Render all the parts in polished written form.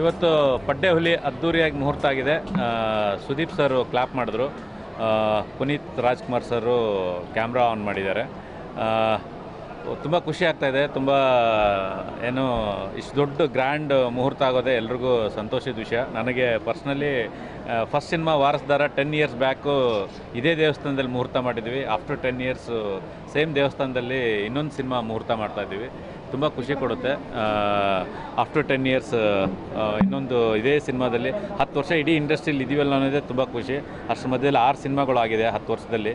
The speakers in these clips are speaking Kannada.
ಇವತ್ತು ಪಡ್ಡೆ ಹುಲಿ ಅದ್ದೂರಿಯಾಗಿ ಮುಹೂರ್ತ ಆಗಿದೆ. ಸುದೀಪ್ ಸರ್ ಕ್ಲಾಪ್ ಮಾಡಿದ್ರು, ಪುನೀತ್ ರಾಜ್ಕುಮಾರ್ ಸರು ಕ್ಯಾಮ್ರಾ ಆನ್ ಮಾಡಿದ್ದಾರೆ. ತುಂಬ ಖುಷಿ ಆಗ್ತಾಯಿದೆ. ತುಂಬ ಏನು ಇಷ್ಟು ದೊಡ್ಡ ಗ್ರ್ಯಾಂಡ್ ಮುಹೂರ್ತ ಆಗೋದೇ ಎಲ್ರಿಗೂ ಸಂತೋಷದ ವಿಷಯ. ನನಗೆ personally first cinema Vaarasdaara 10 years back ಇದೇ ದೇವಸ್ಥಾನದಲ್ಲಿ ಮುಹೂರ್ತ ಮಾಡಿದ್ವಿ. ಆಫ್ಟರ್ 10 ಇಯರ್ಸು ಸೇಮ್ ದೇವಸ್ಥಾನದಲ್ಲಿ ಇನ್ನೊಂದು ಸಿನಿಮಾ ಮುಹೂರ್ತ ಮಾಡ್ತಾಯಿದ್ದೀವಿ. ತುಂಬ ಖುಷಿ ಕೊಡುತ್ತೆ. ಆಫ್ಟರ್ 10 ಇಯರ್ಸ್ ಇನ್ನೊಂದು ಇದೇ ಸಿನಿಮಾದಲ್ಲಿ 10 ವರ್ಷ ಇಡೀ ಇಂಡಸ್ಟ್ರಿಯಲ್ಲಿ ಇದೀವಲ್ಲ ಅನ್ನೋದೇ ತುಂಬ ಖುಷಿ. ಅಷ್ಟರ ಮಧ್ಯದಲ್ಲಿ 6 ಸಿನಿಮಾಗಳು ಆಗಿದೆ 10 ವರ್ಷದಲ್ಲಿ.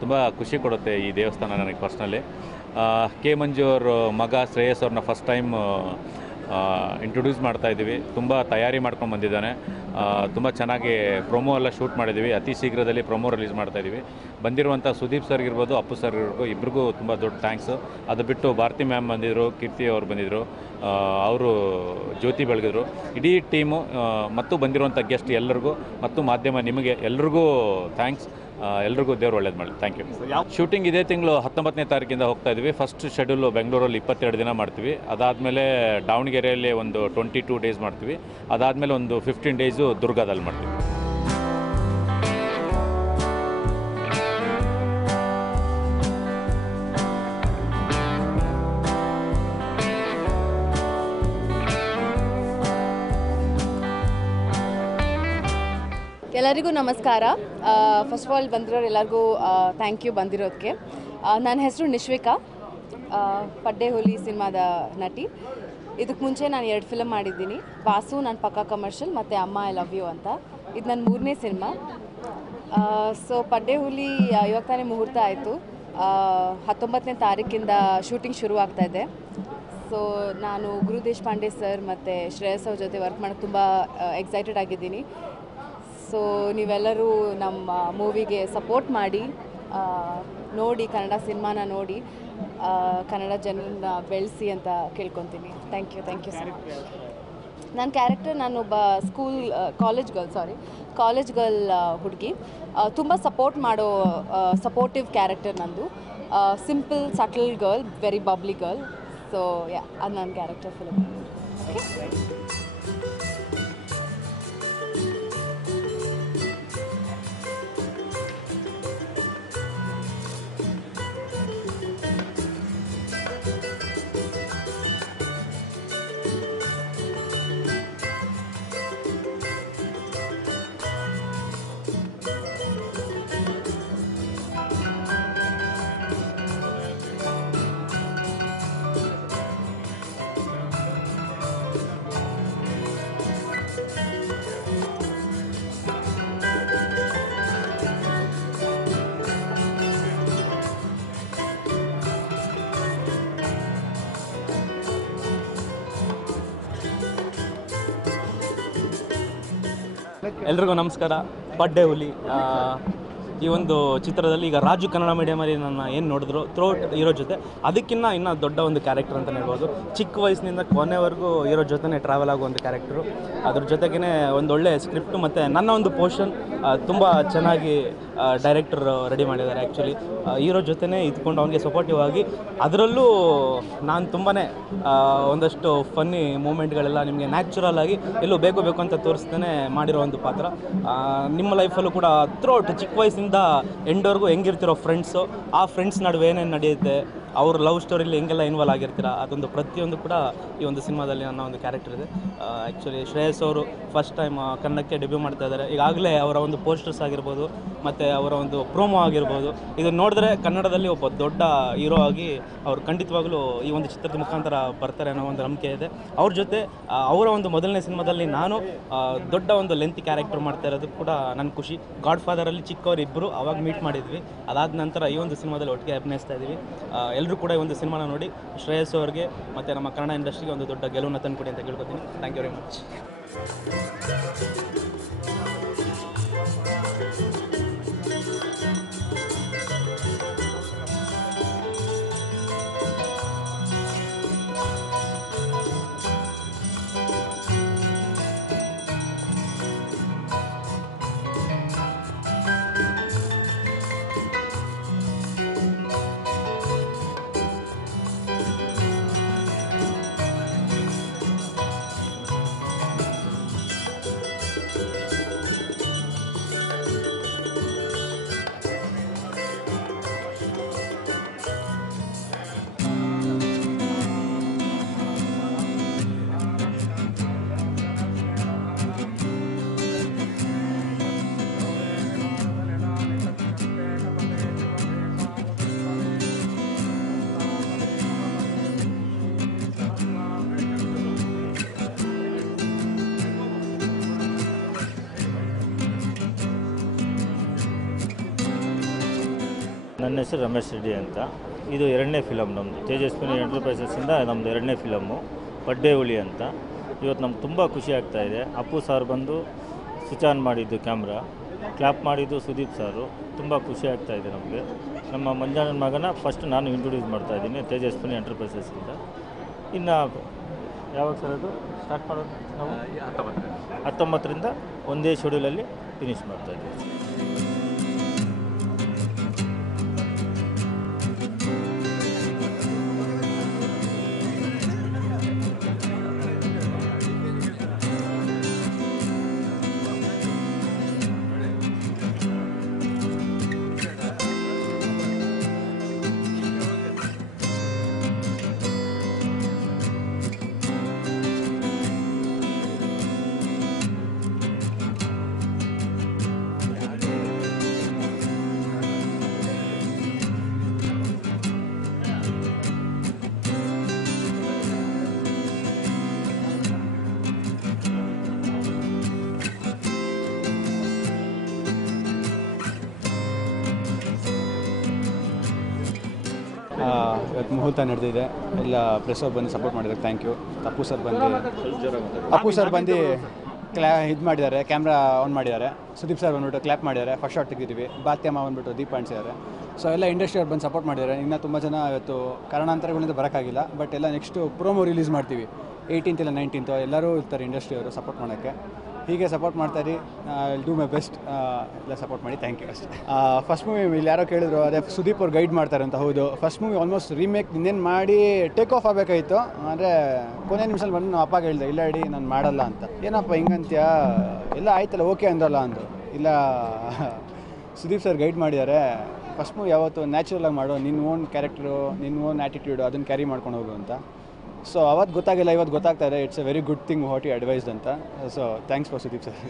ತುಂಬ ಖುಷಿ ಕೊಡುತ್ತೆ ಈ ದೇವಸ್ಥಾನ ನನಗೆ ಪರ್ಸ್ನಲಿ. ಕೆ ಮಂಜು ಅವ್ರ ಮಗ ಶ್ರೇಯಸ್ ಅವ್ರನ್ನ ಫಸ್ಟ್ ಟೈಮ್ ಇಂಟ್ರೊಡ್ಯೂಸ್ ಮಾಡ್ತಾಯಿದ್ದೀವಿ. ತುಂಬ ತಯಾರಿ ಮಾಡ್ಕೊಂಡು ಬಂದಿದ್ದಾನೆ. ತುಂಬ ಚೆನ್ನಾಗಿ ಪ್ರೊಮೋ ಎಲ್ಲ ಶೂಟ್ ಮಾಡಿದ್ದೀವಿ. ಅತಿ ಶೀಘ್ರದಲ್ಲಿ ಪ್ರೊಮೋ ರಿಲೀಸ್ ಮಾಡ್ತಾಯಿದ್ದೀವಿ. ಬಂದಿರುವಂಥ ಸುದೀಪ್ ಸರ್ಗಿರ್ಬೋದು, ಅಪ್ಪು ಸರ್ ಇಬ್ಬರಿಗೂ ತುಂಬ ದೊಡ್ಡ ಥ್ಯಾಂಕ್ಸು. ಅದು ಬಿಟ್ಟು ಭಾರತಿ ಮ್ಯಾಮ್ ಬಂದಿದ್ದರು, ಕೀರ್ತಿ ಅವ್ರು ಬಂದಿದ್ದರು, ಅವರು ಜ್ಯೋತಿ ಬೆಳಗಿದ್ರು. ಇಡೀ ಟೀಮು ಮತ್ತು ಬಂದಿರುವಂಥ ಗೆಸ್ಟ್ ಎಲ್ಲರಿಗೂ ಮತ್ತು ಮಾಧ್ಯಮ ನಿಮಗೆ ಎಲ್ರಿಗೂ ಥ್ಯಾಂಕ್ಸ್. ಎಲ್ರಿಗೂ ದೇವ್ರು ಒಳ್ಳೇದು ಮಾಡಲಿ. Thank you. ಶೂಟಿಂಗ್ ಇದೇ ತಿಂಗಳು 19ನೇ ತಾರೀಕಿಂದ ಹೋಗ್ತಾ ಇದ್ವಿ. ಫಸ್ಟ್ ಶೆಡ್ಯೂಲು ಬೆಂಗಳೂರಲ್ಲಿ 22 ದಿನ ಮಾಡ್ತೀವಿ. ಅದಾದಮೇಲೆ ದಾವಣಗೆರೆಯಲ್ಲಿ ಒಂದು 22 ಡೇಸ್ ಮಾಡ್ತೀವಿ. ಅದಾದಮೇಲೆ ಒಂದು 15 ಡೇಸು ದುರ್ಗಾದಲ್ಲಿ ಮಾಡ್ತೀವಿ. ಎಲ್ಲರಿಗೂ ನಮಸ್ಕಾರ. ಫಸ್ಟ್ ಆಫ್ ಆಲ್ ಬಂದಿರೋರು ಎಲ್ಲರಿಗೂ ಥ್ಯಾಂಕ್ ಯು ಬಂದಿರೋದಕ್ಕೆ. ನನ್ನ ಹೆಸರು ನಿಶ್ವಿಕಾ, ಪಡ್ಡೆ ಹುಲಿ ಸಿನಿಮಾದ ನಟಿ. ಇದಕ್ಕೆ ಮುಂಚೆ ನಾನು 2 ಫಿಲಮ್ ಮಾಡಿದ್ದೀನಿ. ವಾಸು, ನನ್ನ ಪಕ್ಕಾ ಕಮರ್ಷಿಯಲ್, ಮತ್ತು ಅಮ್ಮ ಐ ಲವ್ ಯು ಅಂತ. ಇದು ನನ್ನ 3ನೇ ಸಿನಿಮಾ. ಸೊ ಪಡ್ಡೆ ಹುಲಿ ಇವಾಗ ತಾನೇ ಮುಹೂರ್ತ ಆಯಿತು. 19ನೇ ತಾರೀಕಿಂದ ಶೂಟಿಂಗ್ ಶುರು ಆಗ್ತಾಯಿದೆ. ಸೊ ನಾನು ಗುರು ದೇಶಪಾಂಡೆ ಸರ್ ಮತ್ತು ಶ್ರೇಯಸ್ ಅವ್ರ ಜೊತೆ ವರ್ಕ್ ಮಾಡೋಕ್ಕೆ ತುಂಬ ಎಕ್ಸೈಟೆಡ್ ಆಗಿದ್ದೀನಿ. ಸೊ ನೀವೆಲ್ಲರೂ ನಮ್ಮ ಮೂವಿಗೆ ಸಪೋರ್ಟ್ ಮಾಡಿ, ನೋಡಿ, ಕನ್ನಡ ಸಿನಿಮಾನ ನೋಡಿ, ಕನ್ನಡ ಜನರನ್ನ ಬೆಳೆಸಿ ಅಂತ ಕೇಳ್ಕೊತೀನಿ. Thank you sir. ನನ್ನ ಕ್ಯಾರೆಕ್ಟರ್, ನಾನೊಬ್ಬ ಕಾಲೇಜ್ ಗರ್ಲ್ ಹುಡುಗಿ. ತುಂಬ ಸಪೋರ್ಟ್ ಮಾಡೋ ಸಪೋರ್ಟಿವ್ ಕ್ಯಾರೆಕ್ಟರ್ ನಂದು. Simple subtle girl, very bubbly girl. So ಅದು ನನ್ನ ಕ್ಯಾರೆಕ್ಟರ್ ಫಿಲಮ್. ಓಕೆ. ಎಲ್ರಿಗೂ ನಮಸ್ಕಾರ. ಪಡ್ಡೆ ಹುಲಿ ಈ ಒಂದು ಚಿತ್ರದಲ್ಲಿ ಈಗ ರಾಜು ಕನ್ನಡ ಮೀಡಿಯಮಲ್ಲಿ ನನ್ನ ಏನು ನೋಡಿದ್ರು ಥ್ರೋಟ್ ಹೀರೋ ಜೊತೆ, ಅದಕ್ಕಿಂತ ಇನ್ನೂ ದೊಡ್ಡ ಒಂದು ಕ್ಯಾರೆಕ್ಟರ್ ಅಂತಲೇ ಹೇಳ್ಬೋದು. ಚಿಕ್ಕ ವಯಸ್ಸಿನಿಂದ ಕೊನೆವರೆಗೂ ಹೀರೋ ಜೊತೆನೇ ಟ್ರಾವೆಲ್ ಆಗೋ ಒಂದು ಕ್ಯಾರೆಕ್ಟರು. ಅದ್ರ ಜೊತೆಗೇ ಒಂದೊಳ್ಳೆ ಸ್ಕ್ರಿಪ್ಟು ಮತ್ತು ನನ್ನ ಒಂದು ಪೋರ್ಷನ್ ತುಂಬ ಚೆನ್ನಾಗಿ ಡೈರೆಕ್ಟರ್ ರೆಡಿ ಮಾಡಿದ್ದಾರೆ. ಆ್ಯಕ್ಚುಲಿ ಹೀರೋ ಜೊತೆನೇ ಇದ್ಕೊಂಡು ಅವನಿಗೆ ಸಪೋರ್ಟಿವ್ ಆಗಿ, ಅದರಲ್ಲೂ ನಾನು ತುಂಬಾ ಒಂದಷ್ಟು ಫನ್ನಿ ಮೂಮೆಂಟ್ಗಳೆಲ್ಲ ನಿಮಗೆ ನ್ಯಾಚುರಲ್ ಆಗಿ ಎಲ್ಲೂ ಬೇಕು ಅಂತ ತೋರಿಸ್ತೇನೆ ಮಾಡಿರೋ ಒಂದು ಪಾತ್ರ. ನಿಮ್ಮ ಲೈಫಲ್ಲೂ ಕೂಡ ಥ್ರೋಟ್ ಚಿಕ್ಕ ವಯಸ್ಸಿಂದ ಎಂಡ್ವರೆಗೂ ಹೆಂಗಿರ್ತಿರೋ ಫ್ರೆಂಡ್ಸು, ಆ ಫ್ರೆಂಡ್ಸ್ ನಡುವೆ ಏನೇನು ನಡೆಯುತ್ತೆ, ಅವ್ರ ಲವ್ ಸ್ಟೋರಿಲಿ ಹೆಂಗೆಲ್ಲ ಇನ್ವಾಲ್ವ್ ಆಗಿರ್ತೀರ, ಅದೊಂದು ಪ್ರತಿಯೊಂದು ಕೂಡ ಈ ಒಂದು ಸಿನಿಮಾದಲ್ಲಿ ನನ್ನ ಒಂದು ಕ್ಯಾರೆಕ್ಟರ್ ಇದೆ. ಆ್ಯಕ್ಚುಲಿ ಶ್ರೇಯಸ್ ಅವರು ಫಸ್ಟ್ ಟೈಮ್ ಕನ್ನಡಕ್ಕೆ ಡೆಬ್ಯೂ ಮಾಡ್ತಾ ಇದ್ದಾರೆ. ಈಗಾಗಲೇ ಅವರ ಒಂದು ಪೋಸ್ಟರ್ಸ್ ಆಗಿರ್ಬೋದು ಮತ್ತು ಅವರ ಒಂದು ಪ್ರೋಮೋ ಆಗಿರ್ಬೋದು, ಇದನ್ನು ನೋಡಿದ್ರೆ ಕನ್ನಡದಲ್ಲಿ ಒಬ್ಬ ದೊಡ್ಡ ಹೀರೋ ಆಗಿ ಅವರು ಖಂಡಿತವಾಗಲೂ ಈ ಒಂದು ಚಿತ್ರದ ಮುಖಾಂತರ ಬರ್ತಾರೆ ಅನ್ನೋ ಒಂದು ನಂಬಿಕೆ ಇದೆ. ಅವ್ರ ಜೊತೆ ಅವರ ಒಂದು ಮೊದಲನೇ ಸಿನಿಮಾದಲ್ಲಿ ನಾನು ದೊಡ್ಡ ಒಂದು ಲೆಂತಿ ಕ್ಯಾರೆಕ್ಟರ್ ಮಾಡ್ತಾ ಇರೋದು ಕೂಡ ನನ್ನ ಖುಷಿ. ಗಾಡ್ ಫಾದರಲ್ಲಿ ಚಿಕ್ಕವರು ಇಬ್ಬರು ಅವಾಗ ಮೀಟ್ ಮಾಡಿದ್ವಿ. ಅದಾದ ನಂತರ ಈ ಒಂದು ಸಿನಿಮಾದಲ್ಲಿ ಒಟ್ಟಿಗೆ ಅಭಿನಯಿಸ್ತಾ ಇದ್ದೀವಿ. ಎಲ್ಲರೂ ಕೂಡ ಈ ಒಂದು ಸಿನಿಮಾನ ನೋಡಿ ಶ್ರೇಯಸ್ ಅವ್ರಿಗೆ ಮತ್ತು ನಮ್ಮ ಕನ್ನಡ ಇಂಡಸ್ಟ್ರಿಗೆ ಒಂದು ದೊಡ್ಡ ಗೆಲುವನ್ನು ತಂದುಕೊಡಿ ಅಂತ ಕೇಳ್ಕೊತೀನಿ. Thank you very much. ನನ್ನ ಹೆಸರು ರಮೇಶ್ ರೆಡ್ಡಿ ಅಂತ. ಇದು 2ನೇ ಫಿಲಮ್ ನಮ್ಮದು. ತೇಜಸ್ವಿನಿ ಎಂಟರ್ಪ್ರೈಸಸ್ಸಿಂದ ನಮ್ಮದು 2ನೇ ಫಿಲಮ್ಮು ಪಡ್ಡೆ ಹುಲಿ ಅಂತ. ಇವತ್ತು ನಮ್ಗೆ ತುಂಬ ಖುಷಿ ಆಗ್ತಾಯಿದೆ. ಅಪ್ಪು ಸಾರ್ ಬಂದು ಸ್ವಿಚ್ ಆನ್ ಮಾಡಿದ್ದು ಕ್ಯಾಮ್ರಾ, ಕ್ಲಾಪ್ ಮಾಡಿದ್ದು ಸುದೀಪ್ ಸಾರು. ತುಂಬ ಖುಷಿ ಆಗ್ತಾಯಿದೆ ನಮಗೆ. ನಮ್ಮ ಮಂಜಾನನ ಮಗನ ಫಸ್ಟ್ ನಾನು ಇಂಟ್ರೊಡ್ಯೂಸ್ ಮಾಡ್ತಾಯಿದ್ದೀನಿ ತೇಜಸ್ವಿನಿ ಎಂಟರ್ಪ್ರೈಸಸ್ಸಿಂದ. ಇನ್ನು ಯಾವಾಗ ಸರ್ ಅದು ಸ್ಟಾರ್ಟ್ ಮಾಡೋದು? ನಾವು 19ರಿಂದ ಒಂದೇ ಶೆಡ್ಯೂಲಲ್ಲಿ ಫಿನಿಷ್ ಮಾಡ್ತಾಯಿದ್ದೀವಿ. ಇವತ್ತು ಮುಹೂರ್ತ ನಡೆದಿದೆ. ಎಲ್ಲ ಪ್ರೆಸ್ ಅವ್ರು ಬಂದು ಸಪೋರ್ಟ್ ಮಾಡಿದ್ದಾರೆ. Thank you. ಅಪ್ಪು ಸರ್ ಬಂದು ಇದು ಮಾಡಿದ್ದಾರೆ, ಕ್ಯಾಮ್ರಾ ಆನ್ ಮಾಡಿದ್ದಾರೆ. ಸುದೀಪ್ ಸರ್ ಬಂದ್ಬಿಟ್ಟು ಕ್ಲಾಪ್ ಮಾಡಿದ್ದಾರೆ. ಫಸ್ಟ್ ಶಾಟ್ ತೆಗೆದಿದ್ದೀವಿ. ಬಾತ್ಯಮ್ಮ ಬಂದ್ಬಿಟ್ಟು ದೀಪ ಅಂಟಿಸಿದ್ದಾರೆ. ಸೊ ಎಲ್ಲ ಇಂಡಸ್ಟ್ರಿ ಅವ್ರು ಬಂದು ಸಪೋರ್ಟ್ ಮಾಡಿದ್ದಾರೆ. ಇನ್ನೂ ತುಂಬ ಜನ ಇವತ್ತು ಕಾರಣಾಂತರಗಳಿಂದ ಬರೋಕ್ಕಾಗಿಲ್ಲ. ಬಟ್ ಎಲ್ಲ ನೆಕ್ಸ್ಟು ಪ್ರೋಮೋ ರಿಲೀಸ್ ಮಾಡ್ತೀವಿ 18th ಇಲ್ಲ 19th. ಎಲ್ಲರೂ ಇರ್ತಾರೆ ಇಂಡಸ್ಟ್ರಿ ಅವರು ಸಪೋರ್ಟ್ ಮಾಡೋಕ್ಕೆ. ಹೀಗೆ ಸಪೋರ್ಟ್ ಮಾಡ್ತಾಯಿರಿ. Do my best. ಎಲ್ಲ ಸಪೋರ್ಟ್ ಮಾಡಿ. ಥ್ಯಾಂಕ್ ಯು ಅಷ್ಟೇ. ಫಸ್ಟ್ ಮೂವಿ ಇಲ್ಲಿ ಯಾರೋ ಕೇಳಿದ್ರು, ಅದೇ ಸುದೀಪ್ ಅವ್ರು ಗೈಡ್ ಮಾಡ್ತಾರೆ ಅಂತ. ಹೌದು, ಫಸ್ಟ್ ಮೂವಿ ಆಲ್ಮೋಸ್ಟ್ ರೀಮೇಕ್ ಇನ್ನೇನು ಮಾಡಿ ಟೇಕ್ ಆಫ್ ಆಗಬೇಕಾಯಿತು. ಅಂದರೆ ಕೊನೆ ನಿಮಿಷದಲ್ಲಿ ಬಂದು ನಮ್ಮ ಅಪ್ಪಾಗೆ ಹೇಳಿದೆ, ಇಲ್ಲ ಇಡಿ ನಾನು ಮಾಡಲ್ಲ ಅಂತ. ಏನಪ್ಪ ಹಿಂಗಂತ್ಯಾ, ಎಲ್ಲ ಆಯ್ತಲ್ಲ ಓಕೆ ಅಂದಲ್ಲ ಅಂದು. ಇಲ್ಲ ಸುದೀಪ್ ಸರ್ ಗೈಡ್ ಮಾಡಿದ್ದಾರೆ. ಫಸ್ಟ್ ಮೂವಿ ಯಾವತ್ತು ನ್ಯಾಚುರಲಾಗಿ ಮಾಡು, ನಿನ್ನ ಓನ್ ಕ್ಯಾರೆಕ್ಟರು, ನಿನ್ನ ಓನ್ ಆ್ಯಟಿಟ್ಯೂಡು ಅದನ್ನು ಕ್ಯಾರಿ ಮಾಡ್ಕೊಂಡು ಹೋಗು ಅಂತ. ಸೊ ಅವತ್ತು ಗೊತ್ತಾಗಿಲ್ಲ, ಇವತ್ತು ಗೊತ್ತಾಗ್ತಾ ಇದೆ. It's a very good thing what you advised ಅಂತ. So thanks for Sudeep sir.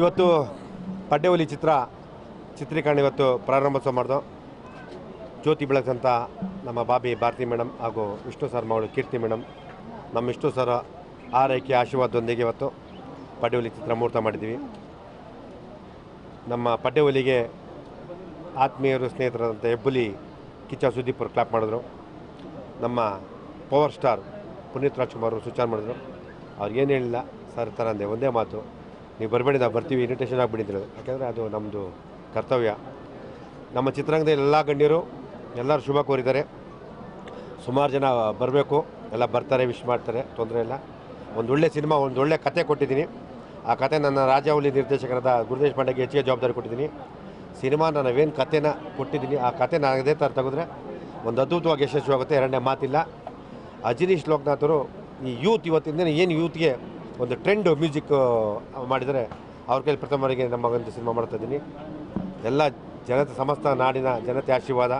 ಇವತ್ತು ಪಡ್ಡೆ ಹುಲಿ ಚಿತ್ರೀಕರಣ ಇವತ್ತು ಪ್ರಾರಂಭೋತ್ಸವ ಮಾಡಿದೋ. ಜ್ಯೋತಿ ಬೆಳಗ್ಸಂತ ನಮ್ಮ ಬಾಬಿ ಭಾರತಿ ಮೇಡಮ್ ಹಾಗೂ ವಿಷ್ಣು ಸರ್ ಮಗಳು ಕೀರ್ತಿ ಮೇಡಮ್, ನಮ್ಮ ವಿಷ್ಣು ಸರ್ ಆರೈಕೆ ಆಶೀರ್ವಾದದೊಂದಿಗೆ ಇವತ್ತು ಪಡ್ಡೆ ಹುಲಿ ಚಿತ್ರ ಮುಹೂರ್ತ ಮಾಡಿದ್ದೀವಿ. ನಮ್ಮ ಪಡ್ಡೆ ಹುಲಿಗೆ ಆತ್ಮೀಯರು ಸ್ನೇಹಿತರಾದಂಥ ಹೆಬ್ಬುಲಿ ಕಿಚ್ಚ ಸುದೀಪ್ ಅವರು ಕ್ಲಾಪ್ ಮಾಡಿದ್ರು. ನಮ್ಮ ಪವರ್ ಸ್ಟಾರ್ ಪುನೀತ್ ರಾಜ್ಕುಮಾರ್ ಅವರು ಸ್ವಿಚ್ ಆನ್ ಮಾಡಿದ್ರು. ಅವ್ರಿಗೇನು ಹೇಳಿಲ್ಲ, ಸರ್ ಥರ ಅಂದೆ ಒಂದೇ ಮಾತು, ನೀವು ಬರಬೇಡಿ, ನಾವು ಬರ್ತೀವಿ, ಇನ್ವಿಟೇಷನ್ ಆಗಿಬಿಟ್ಟಿದ್ರು. ಯಾಕೆಂದರೆ ಅದು ನಮ್ಮದು ಕರ್ತವ್ಯ. ನಮ್ಮ ಚಿತ್ರರಂಗದ ಎಲ್ಲ ಗಣ್ಯರು ಎಲ್ಲರೂ ಶುಭ ಕೋರಿದ್ದಾರೆ. ಸುಮಾರು ಜನ ಬರಬೇಕು, ಎಲ್ಲ ಬರ್ತಾರೆ, ವಿಶ್ ಮಾಡ್ತಾರೆ, ತೊಂದರೆ ಇಲ್ಲ. ಒಂದು ಒಳ್ಳೆ ಸಿನಿಮಾ, ಒಂದು ಒಳ್ಳೆ ಕತೆ ಕೊಟ್ಟಿದ್ದೀನಿ. ಆ ಕತೆ ನನ್ನ ರಾಜಾವಳಿ ನಿರ್ದೇಶಕರಾದ ಗುರುದೇಶ್ ಪಾಂಡೆಗೆ ಹೆಚ್ಚಿಗೆ ಜವಾಬ್ದಾರಿ ಕೊಟ್ಟಿದ್ದೀನಿ. ಸಿನಿಮಾ ನಾವೇನು ಕತೆನ ಕೊಟ್ಟಿದ್ದೀನಿ ಆ ಕತೆ ನಾನು ಅದೇ ಥರ ತೆಗೆದ್ರೆ ಒಂದು ಅದ್ಭುತವಾಗಿ ಯಶಸ್ವಿಯಾಗುತ್ತೆ, ಎರಡನೇ ಮಾತಿಲ್ಲ. ಅಜನೀಶ್ ಲೋಕನಾಥರು ಈ ಯೂತ್ ಇವತ್ತಿಂದ ಏನು ಯೂತ್ಗೆ ಒಂದು ಟ್ರೆಂಡ್ ಮ್ಯೂಸಿಕ್ ಮಾಡಿದರೆ ಅವ್ರ ಕೈಲಿ ಪ್ರಥಮ ಬಾರಿಗೆ ನಮ್ಮ ಒಂದು ಸಿನಿಮಾ ಮಾಡ್ತಾಯಿದ್ದೀನಿ. ಎಲ್ಲ ಜನತೆ, ಸಮಸ್ತ ನಾಡಿನ ಜನತೆ ಆಶೀರ್ವಾದ,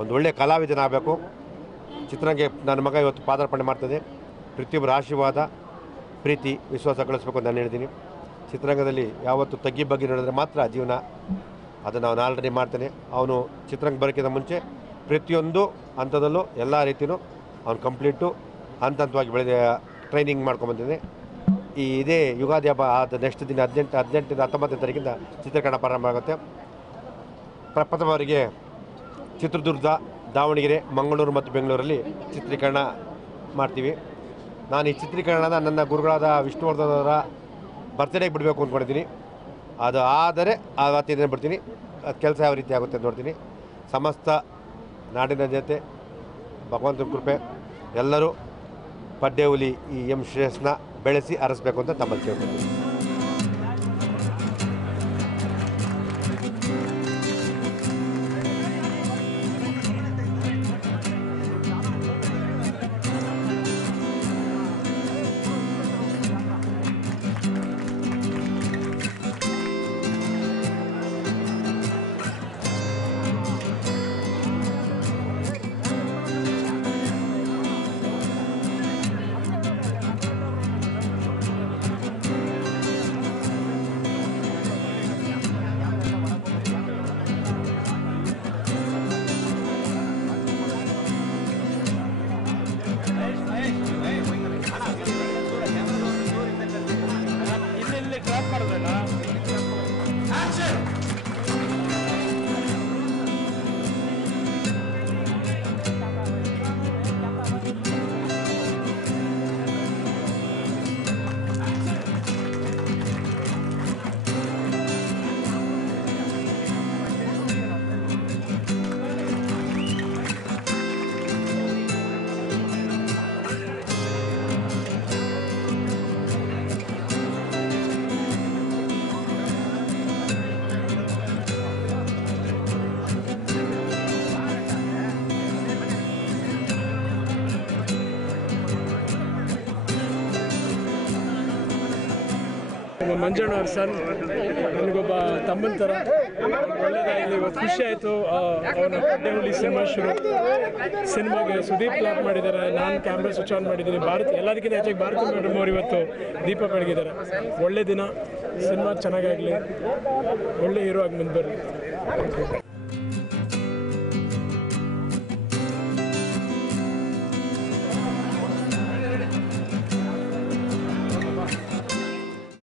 ಒಂದು ಒಳ್ಳೆ ಕಲಾವಿದನಾಗಬೇಕು. ಚಿತ್ರರಂಗಕ್ಕೆ ನನ್ನ ಮಗ ಇವತ್ತು ಪಾದಾರ್ಪಣೆ ಮಾಡ್ತದೆ. ಪ್ರತಿಯೊಬ್ಬರ ಆಶೀರ್ವಾದ, ಪ್ರೀತಿ, ವಿಶ್ವಾಸ ಕಳಿಸ್ಬೇಕು ಅಂತ ನಾನು ಹೇಳ್ತೀನಿ. ಚಿತ್ರರಂಗದಲ್ಲಿ ಯಾವತ್ತು ತಗ್ಗಿ ಬಗ್ಗೆ ನೋಡಿದ್ರೆ ಮಾತ್ರ ಜೀವನ. ಅದನ್ನು ನಾನು ಆಲ್ರೆಡಿ ಮಾಡ್ತೇನೆ. ಅವನು ಚಿತ್ರರಂಗ ಬರೋಕ್ಕಿಂತ ಮುಂಚೆ ಪ್ರತಿಯೊಂದು ಹಂತದಲ್ಲೂ ಎಲ್ಲ ರೀತಿಯೂ ಅವನು ಕಂಪ್ಲೀಟು ಹಂತವಾಗಿ ಬೆಳೆದ ಟ್ರೈನಿಂಗ್ ಮಾಡ್ಕೊಂಬಂದಿದ್ದೀನಿ. ಇದೇ ಯುಗಾದಿ ಹಬ್ಬ ಆದ ನೆಕ್ಸ್ಟ್ ದಿನ 18ರಿಂದ 19ನೇ ತಾರೀಕಿಂದ ಚಿತ್ರೀಕರಣ ಪ್ರಾರಂಭ ಆಗುತ್ತೆ. ಪ್ರಥಮ ಬಾರಿಗೆ ಚಿತ್ರದುರ್ಗ, ದಾವಣಗೆರೆ, ಮಂಗಳೂರು ಮತ್ತು ಬೆಂಗಳೂರಲ್ಲಿ ಚಿತ್ರೀಕರಣ ಮಾಡ್ತೀವಿ. ನಾನು ಈ ಚಿತ್ರೀಕರಣದ ನನ್ನ ಗುರುಗಳಾದ ವಿಷ್ಣುವರ್ಧನ್ ಅವರ ಬರ್ತ್ಡೇಗೆ ಬಿಡಬೇಕು ಅಂದ್ಕೊಂಡಿದ್ದೀನಿ. ಅದು ಆದರೆ ಆವತ್ತಿನ ದಿನ ಬಿಡ್ತೀನಿ. ಅದು ಕೆಲಸ ಯಾವ ರೀತಿ ಆಗುತ್ತೆ ಅಂತ ನೋಡ್ತೀನಿ. ಸಮಸ್ತ ನಾಡಿನ ಜನತೆ, ಭಗವಂತನ ಕೃಪೆ, ಎಲ್ಲರೂ ಪಡ್ಡೆ ಹುಲಿ ಈ ಎಂ ಶ್ರೇಯಸ್ನ ಬೆಳೆಸಿ ಅರಸಬೇಕು ಅಂತ ತಮ್ಮಲ್ಲಿ ಕೇಳ್ಕೊತೀನಿ. ಮಂಜಣ್ಣ ಅವ್ರ ಸರ್ ನನಗೊಬ್ಬ ತಮ್ಮನ ಥರ ಒಳ್ಳೆಯದಾಗಲಿ. ಇವತ್ತು ಖುಷಿ ಆಯಿತು. ಅವನ ಪಡ್ಡೆ ಹುಲಿ ಸಿನಿಮಾಗೆ ಸುದೀಪ್ ಕ್ಲಾಪ್ ಮಾಡಿದ್ದಾರೆ, ನಾನು ಕ್ಯಾಮ್ರಾ ಸ್ವಿಚ್ ಆನ್ ಮಾಡಿದ್ದೀನಿ. ಎಲ್ಲದಕ್ಕಿಂತ ಹೆಚ್ಚಾಗಿ ಭಾರತಿ ಮೇಡಮ್ ಅವರು ಇವತ್ತು ದೀಪ ಬೆಳಗಿದ್ದಾರೆ. ಒಳ್ಳೆ ದಿನ, ಸಿನಿಮಾ ಚೆನ್ನಾಗಾಗಲಿ, ಒಳ್ಳೆ ಹೀರೋ ಆಗಿ ಮುಂದೆ ಬರಲಿ.